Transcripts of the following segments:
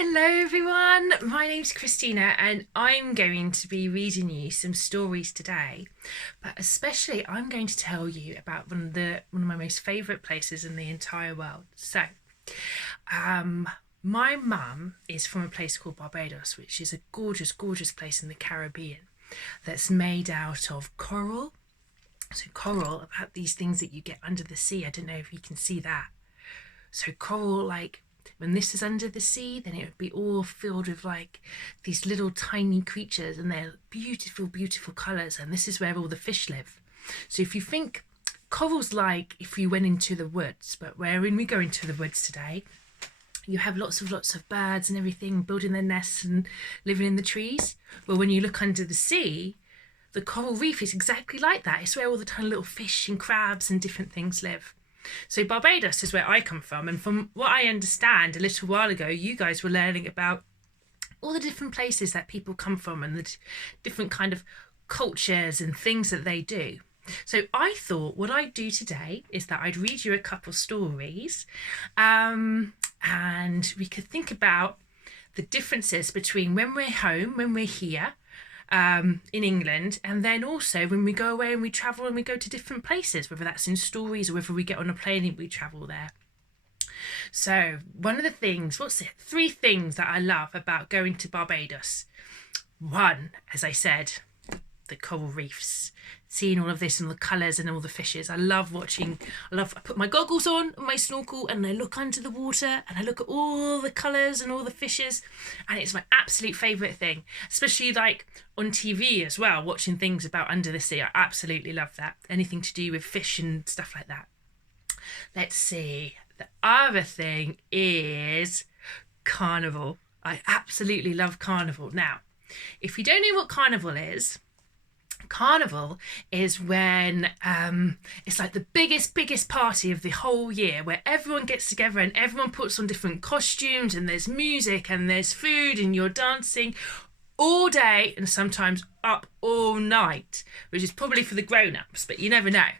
Hello everyone, my name's Christina and I'm going to be reading you some stories today, but especially I'm going to tell you about one of my most favourite places in the entire world. So, my mum is from a place called Barbados, which is a gorgeous, gorgeous place in the Caribbean that's made out of coral. So coral, about these things that you get under the sea. I don't know if you can see that. So coral, like when this is under the sea, then it would be all filled with like these little tiny creatures, and they're beautiful, beautiful colours. And this is where all the fish live. So if you think coral's like if you went into the woods, but when we go into the woods today, you have lots of birds and everything building their nests and living in the trees. Well, when you look under the sea, the coral reef is exactly like that. It's where all the tiny little fish and crabs and different things live. So Barbados is where I come from, and from what I understand, a little while ago you guys were learning about all the different places that people come from and the different kind of cultures and things that they do. So I thought what I'd do today is that I'd read you a couple stories, and we could think about the differences between when we're home, when we're here, in England, and then also when we go away and we travel and we go to different places, whether that's in stories or whether we get on a plane and we travel there. So one of the things, three things that I love about going to Barbados. One, as I said, the coral reefs, seeing all of this and the colours and all the fishes. I put my goggles on and my snorkel and I look under the water and I look at all the colours and all the fishes, and it's my absolute favourite thing, especially like on TV as well, watching things about under the sea. I absolutely love that. Anything to do with fish and stuff like that. Let's see. The other thing is Carnival. I absolutely love Carnival. Now, if you don't know what Carnival is when it's like the biggest party of the whole year, where everyone gets together and everyone puts on different costumes and there's music and there's food and you're dancing all day and sometimes up all night, which is probably for the grown-ups, but you never know.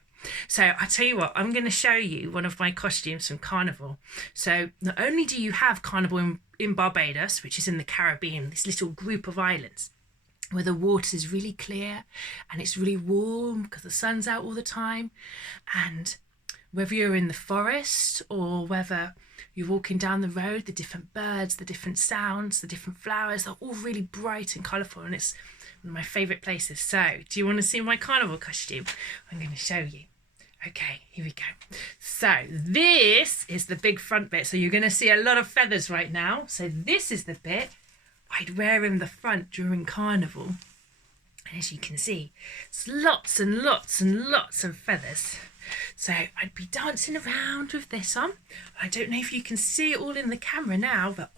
So I tell you what, I'm going to show you one of my costumes from Carnival. So not only do you have Carnival in Barbados, which is in the Caribbean, this little group of islands, where the water is really clear and it's really warm because the sun's out all the time. And whether you're in the forest or whether you're walking down the road, the different birds, the different sounds, the different flowers are all really bright and colourful, and it's one of my favourite places. So do you want to see my Carnival costume? I'm going to show you. Okay, here we go. So this is the big front bit. So you're going to see a lot of feathers right now. So this is the bit I'd wear in the front during Carnival. And as you can see, it's lots and lots and lots of feathers. So I'd be dancing around with this on. I don't know if you can see it all in the camera now, but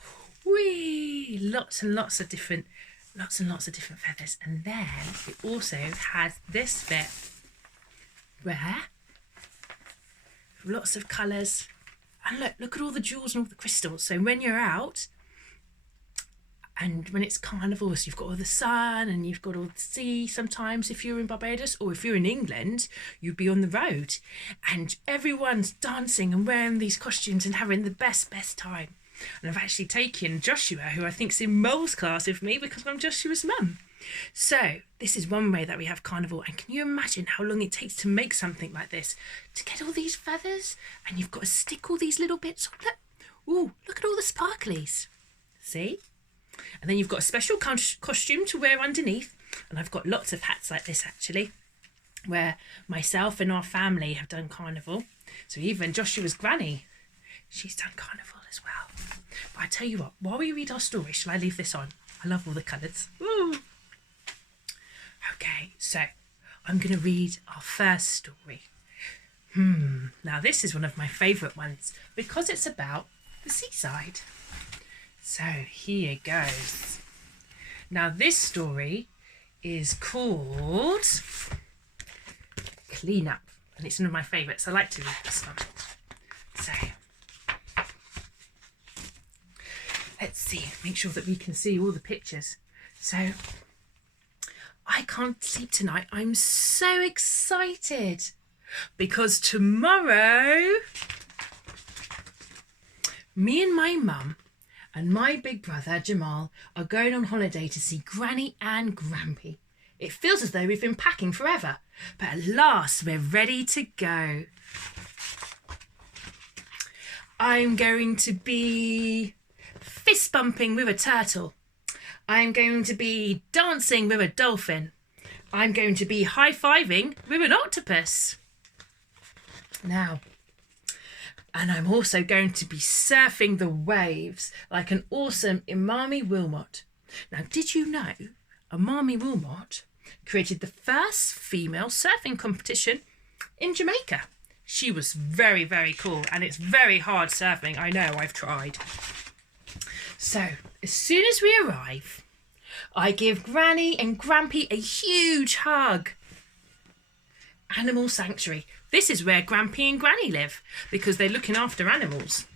whee, lots and lots of different feathers. And then it also has this bit where lots of colours. And look at all the jewels and all the crystals. So when you're out, and when it's Carnival, so you've got all the sun and you've got all the sea. Sometimes if you're in Barbados or if you're in England, you'd be on the road and everyone's dancing and wearing these costumes and having the best time. And I've actually taken Joshua, who I think's in Mole's class with me because I'm Joshua's mum. So this is one way that we have Carnival. And can you imagine how long it takes to make something like this? To get all these feathers, and you've got to stick all these little bits on. Ooh, look at all the sparklies. See? And then you've got a special costume to wear underneath. And I've got lots of hats like this, actually, where myself and our family have done Carnival. So even Joshua's granny, she's done Carnival as well. But I tell you what, while we read our story, shall I leave this on? I love all the colours. Woo! Okay, so I'm going to read our first story. Now this is one of my favourite ones because it's about the seaside. So here goes. Now this story is called Clean Up, and it's one of my favourites. I like to read this one. So let's see, make sure that we can see all the pictures. So I can't sleep tonight. I'm so excited because tomorrow me and my mum and my big brother Jamal are going on holiday to see Granny and Grampy. It feels as though we've been packing forever, but at last we're ready to go. I'm going to be fist bumping with a turtle. I'm going to be dancing with a dolphin. I'm going to be high-fiving with an octopus. Now, and I'm also going to be surfing the waves like an awesome Imami Wilmot. Now, did you know Imami Wilmot created the first female surfing competition in Jamaica? She was very, very cool, and it's very hard surfing. I know, I've tried. So, as soon as we arrive, I give Granny and Grampy a huge hug. Animal Sanctuary. This is where Grampy and Granny live because they're looking after animals.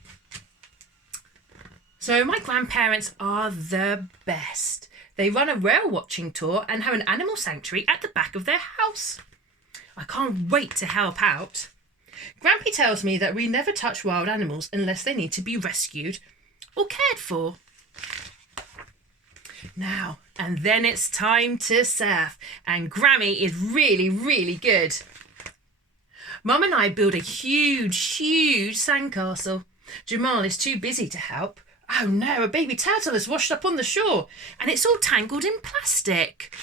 So my grandparents are the best. They run a whale watching tour and have an animal sanctuary at the back of their house. I can't wait to help out. Grampy tells me that we never touch wild animals unless they need to be rescued or cared for. Now, and then it's time to surf, and Grammy is really, really good. Mum and I build a huge sandcastle. Jamal is too busy to help. Oh no, a baby turtle has washed up on the shore, and it's all tangled in plastic.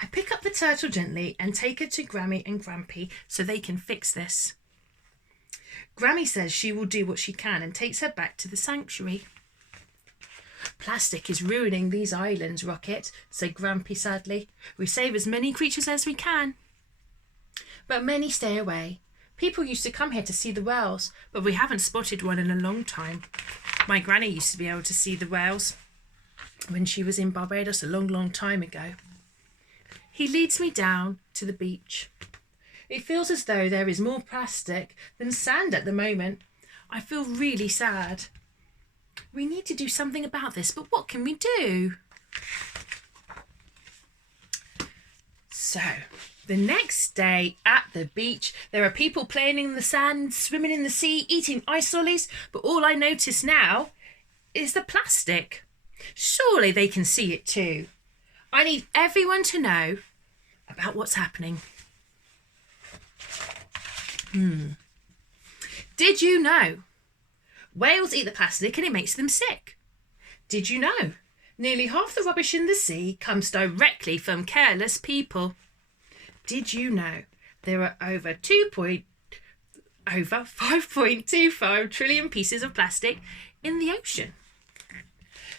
I pick up the turtle gently and take her to Grammy and Grampy so they can fix this. Grammy says she will do what she can and takes her back to the sanctuary. Plastic is ruining these islands, Rocket, said Grampy sadly. We save as many creatures as we can. But many stay away. People used to come here to see the whales, but we haven't spotted one in a long time. My granny used to be able to see the whales when she was in Barbados a long, long time ago. He leads me down to the beach. It feels as though there is more plastic than sand at the moment. I feel really sad. We need to do something about this, but what can we do? So, the next day at the beach, there are people playing in the sand, swimming in the sea, eating ice lollies, but all I notice now is the plastic. Surely they can see it too. I need everyone to know about what's happening. Did you know? Whales eat the plastic and it makes them sick. Did you know? Nearly half the rubbish in the sea comes directly from careless people. Did you know there are over 5.25 trillion pieces of plastic in the ocean?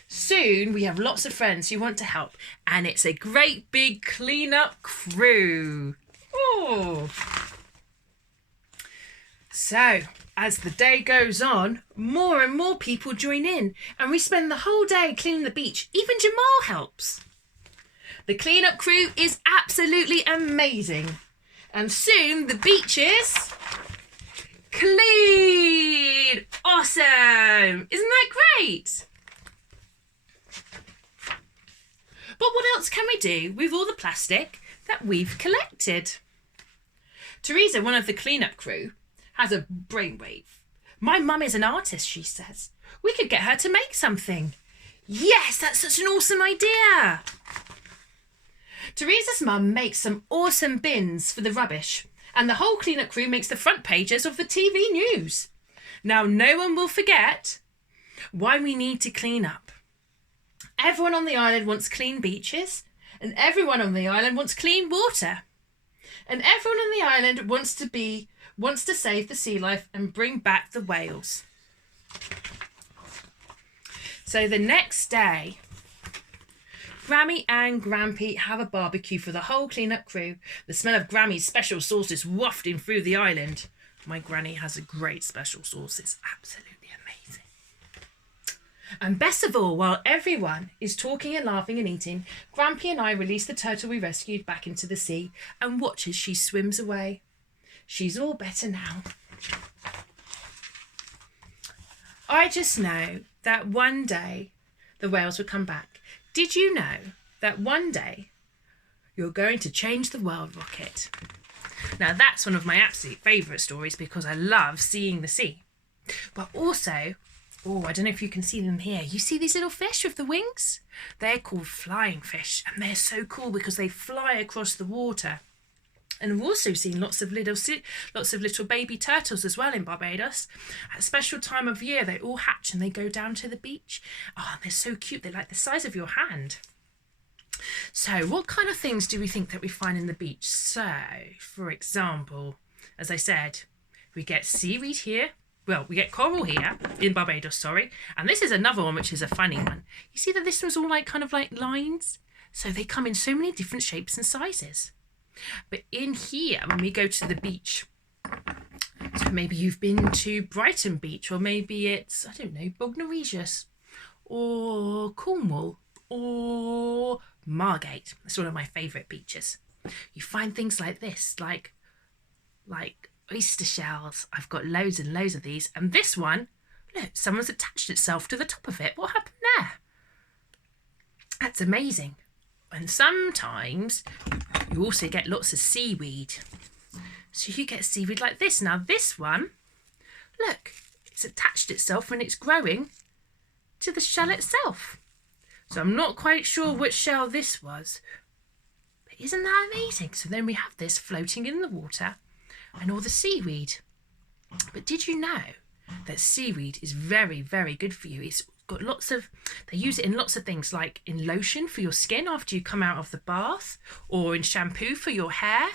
Soon we have lots of friends who want to help, and it's a great big clean-up crew. Oh. So, as the day goes on, more and more people join in, and we spend the whole day cleaning the beach. Even Jamal helps. The clean-up crew is absolutely amazing. And soon the beach is clean. Awesome. Isn't that great? But what else can we do with all the plastic that we've collected? Teresa, one of the clean-up crew, has a brainwave. My mum is an artist, she says. We could get her to make something. Yes, that's such an awesome idea. Teresa's mum makes some awesome bins for the rubbish, and the whole clean-up crew makes the front pages of the TV news. Now, no one will forget why we need to clean up. Everyone on the island wants clean beaches, and everyone on the island wants clean water. And everyone on the island wants to save the sea life and bring back the whales. So the next day, Grammy and Grampy have a barbecue for the whole clean-up crew. The smell of Grammy's special sauce is wafting through the island. My granny has a great special sauce. It's absolutely amazing. And best of all, while everyone is talking and laughing and eating, Grampy and I release the turtle we rescued back into the sea and watch as she swims away. She's all better now. I just know that one day the whales will come back. Did you know that one day you're going to change the world, Rocket? Now that's one of my absolute favourite stories because I love seeing the sea. But also, oh, I don't know if you can see them here. You see these little fish with the wings? They're called flying fish, and they're so cool because they fly across the water. And we've also seen lots of little baby turtles as well in Barbados. At a special time of year, they all hatch and they go down to the beach. Oh, they're so cute. They're like the size of your hand. So what kind of things do we think that we find in the beach? So, for example, as I said, we get seaweed here. Well, we get coral here in Barbados, sorry. And this is another one, which is a funny one. You see that this was all like kind of like lines? So they come in so many different shapes and sizes. But in here, when we go to the beach, so maybe you've been to Brighton Beach, or maybe it's, I don't know, Bognor Regis, or Cornwall, or Margate. That's one of my favourite beaches. You find things like this, like oyster shells. I've got loads and loads of these. And this one, look, someone's attached itself to the top of it. What happened there? That's amazing. And sometimes you also get lots of seaweed. So you get seaweed like this. Now this one, look, it's attached itself and it's growing to the shell itself. So I'm not quite sure which shell this was. But isn't that amazing? So then we have this floating in the water and all the seaweed. But did you know that seaweed is very, very good for you? It's got lots of, they use it in lots of things, like in lotion for your skin after you come out of the bath, or in shampoo for your hair.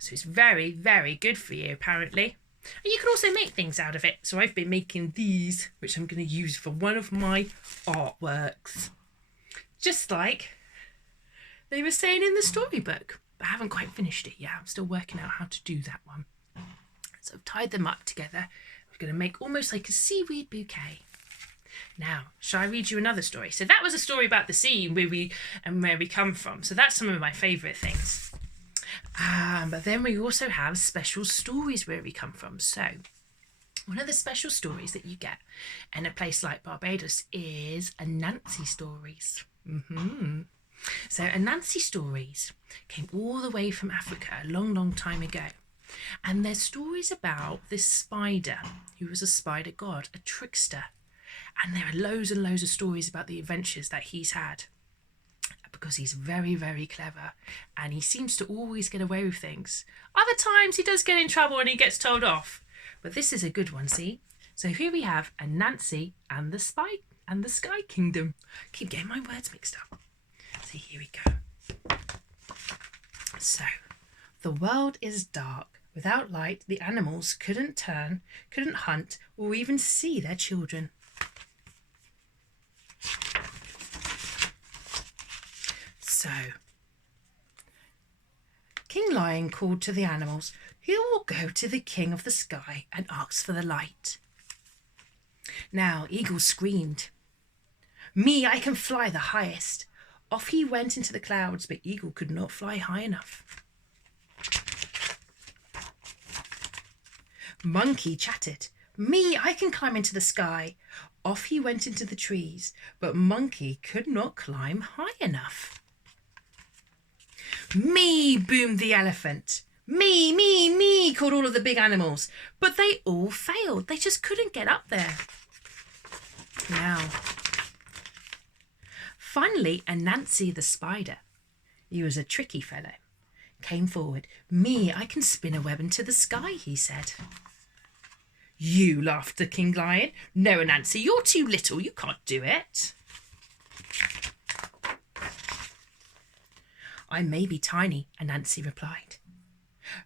So it's very, very good for you, apparently. And you can also make things out of it. So I've been making these, which I'm going to use for one of my artworks. Just like they were saying in the storybook. But I haven't quite finished it yet. I'm still working out how to do that one. So I've tied them up together. We're going to make almost like a seaweed bouquet. Now, shall I read you another story? So that was a story about the sea and where we come from. So that's some of my favourite things. But then we also have special stories where we come from. So one of the special stories that you get in a place like Barbados is Anansi stories. So Anansi stories came all the way from Africa a long, long time ago. And they're stories about this spider who was a spider god, a trickster. And there are loads and loads of stories about the adventures that he's had, because he's very, very clever and he seems to always get away with things. Other times he does get in trouble and he gets told off. But this is a good one, see? So here we have Anansi and the Sky Kingdom. Keep getting my words mixed up. So here we go. So, the world is dark. Without light, the animals couldn't turn, couldn't hunt, or even see their children. So, King Lion called to the animals, "Who will go to the King of the Sky and ask for the light?" Now Eagle screamed, "Me, I can fly the highest." Off he went into the clouds, but Eagle could not fly high enough. Monkey chattered, "Me, I can climb into the sky." Off he went into the trees, but Monkey could not climb high enough. "Me," boomed the elephant. "Me, me, me," called all of the big animals. But they all failed. They just couldn't get up there. Now, finally, Anansi the spider, he was a tricky fellow, came forward. "Me, I can spin a web into the sky," he said. "You," laughed the King Lion. "No, Anansi, you're too little. You can't do it." "I may be tiny," Anansi replied,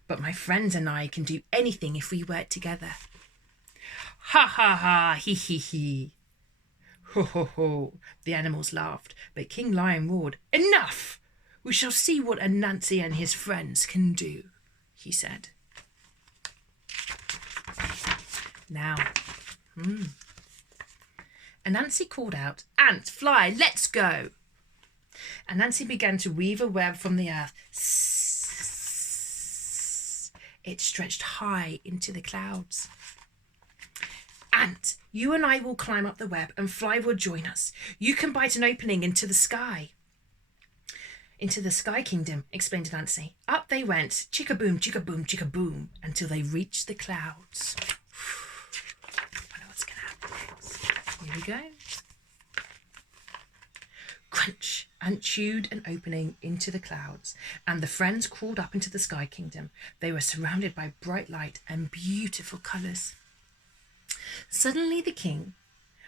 "but my friends and I can do anything if we work together." "Ha, ha, ha, he, he. Ho, ho, ho," the animals laughed, but King Lion roared, "Enough! We shall see what Anansi and his friends can do," he said. Now, Anansi called out, "Ant, fly, let's go." Anansi began to weave a web from the earth. It stretched high into the clouds. "Ant, you and I will climb up the web and Fly will join us. You can bite an opening into the sky." "Into the Sky Kingdom," explained Anansi. Up they went, chicka-boom, chicka-boom, chicka-boom, until they reached the clouds. Here we go. Crunch! Ant chewed an opening into the clouds, and the friends crawled up into the Sky Kingdom. They were surrounded by bright light and beautiful colours. Suddenly the king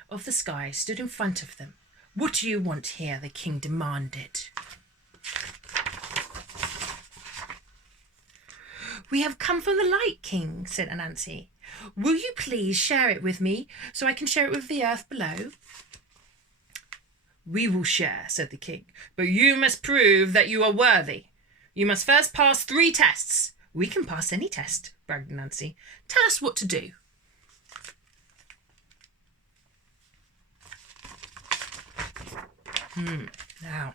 of the sky stood in front of them. "What do you want here?" the king demanded. "We have come from the light, king," said Anansi. "Will you please share it with me so I can share it with the earth below?" "We will share," said the king, "but you must prove that you are worthy. You must first pass 3 tests. "We can pass any test," bragged Nancy. "Tell us what to do." Now,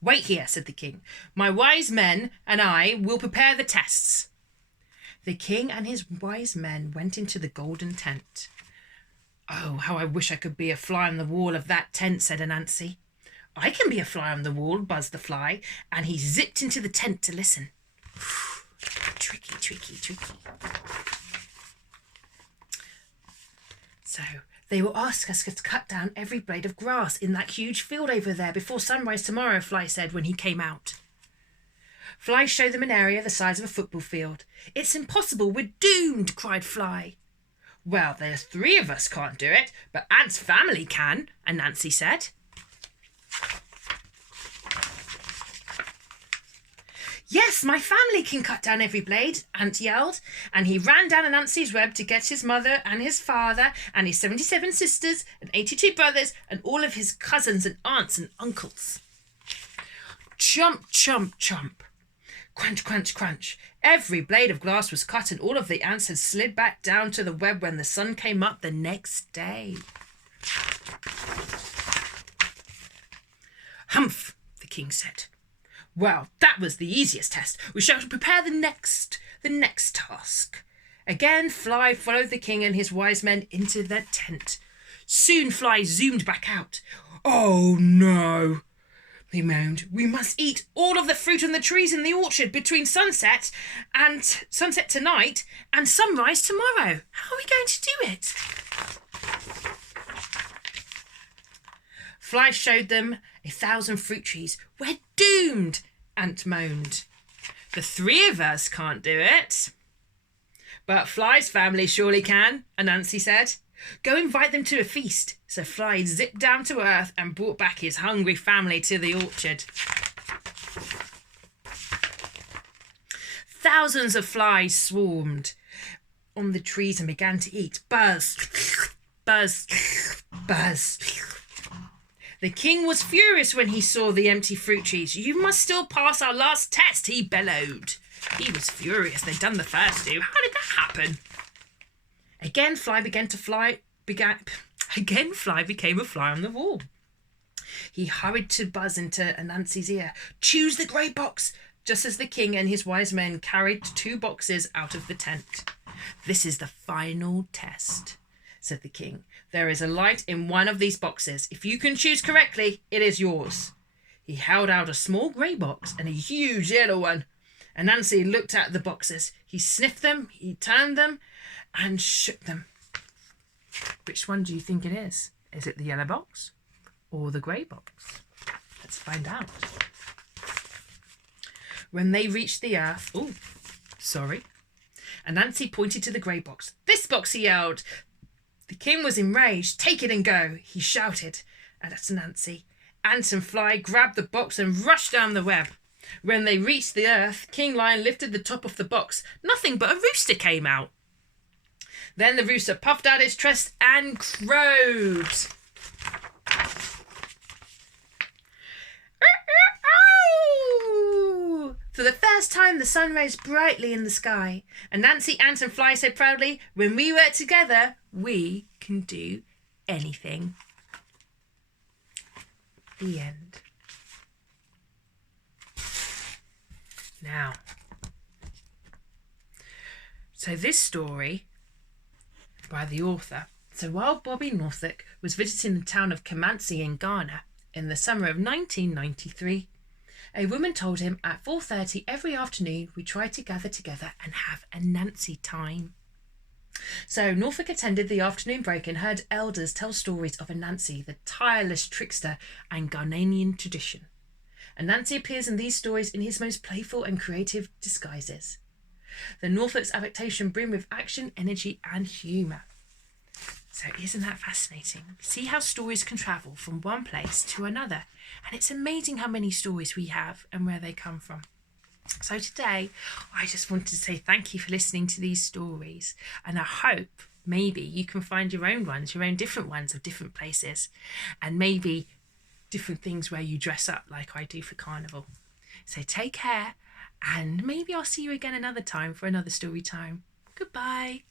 "Wait here," said the king. "My wise men and I will prepare the tests." The king and his wise men went into the golden tent. "Oh, how I wish I could be a fly on the wall of that tent," said Anansi. "I can be a fly on the wall," buzzed the fly, and he zipped into the tent to listen. Tricky, tricky, tricky. "So they will ask us to cut down every blade of grass in that huge field over there before sunrise tomorrow," Fly said when he came out. Fly showed them an area the size of a football field. "It's impossible, we're doomed," cried Fly. "Well, there's 3 of us can't do it, but Ant's family can," Anansi said. "Yes, my family can cut down every blade," Ant yelled, and he ran down Anansi's web to get his mother and his father and his 77 sisters and 82 brothers and all of his cousins and aunts and uncles. Chomp, chomp, chomp. Crunch, crunch, crunch. Every blade of glass was cut and all of the ants had slid back down to the web when the sun came up the next day. "Humph," the king said. "Well, that was the easiest test. We shall prepare the next task." Again, Fly followed the king and his wise men into the tent. Soon Fly zoomed back out. "Oh no," he moaned. "We must eat all of the fruit on the trees in the orchard between sunset tonight and sunrise tomorrow. How are we going to do it?" Fly showed them 1,000 fruit trees. "We're doomed," Ant moaned. "The 3 of us can't do it." "But Fly's family surely can," Anansi said. "Go invite them to a feast." So Fly zipped down to earth and brought back his hungry family to the orchard. Thousands of flies swarmed on the trees and began to eat. Buzz, buzz, buzz. The king was furious when he saw the empty fruit trees. "You must still pass our last test," he bellowed. He was furious. They'd done the first 2. How did that happen? Again, Fly became a fly on the wall. He hurried to buzz into Anansi's ear. "Choose the grey box," just as the king and his wise men carried 2 boxes out of the tent. "This is the final test," said the king. "There is a light in one of these boxes. If you can choose correctly, it is yours." He held out a small grey box and a huge yellow one. Anansi looked at the boxes. He sniffed them, he turned them, and shook them. Which one do you think it is? Is it the yellow box or the grey box? Let's find out. When they reached the earth... Anansi pointed to the grey box. "This box," he yelled. The king was enraged. "Take it and go," he shouted at Anansi. Ant and Fly grabbed the box and rushed down the web. When they reached the earth, King Lion lifted the top of the box. Nothing but a rooster came out. Then the rooster puffed out his chest and crowed. For the first time, the sun rose brightly in the sky. Anansi, Ant and Fly said proudly, "When we work together, we can do anything." The end. Now, so this story by the author. So while Bobby Norfolk was visiting the town of Kamansi in Ghana in the summer of 1993, a woman told him at 4:30 every afternoon we try to gather together and have a Nancy time. So Norfolk attended the afternoon break and heard elders tell stories of Anansi, the tireless trickster and Ghanaian tradition. Anansi appears in these stories in his most playful and creative disguises. The Norfolk's adaptation brim with action, energy, and humour. So isn't that fascinating? See how stories can travel from one place to another. And it's amazing how many stories we have and where they come from. So today, I just wanted to say thank you for listening to these stories. And I hope maybe you can find your own ones, your own different ones of different places. And maybe different things where you dress up like I do for Carnival. So take care. And maybe I'll see you again another time for another story time. Goodbye.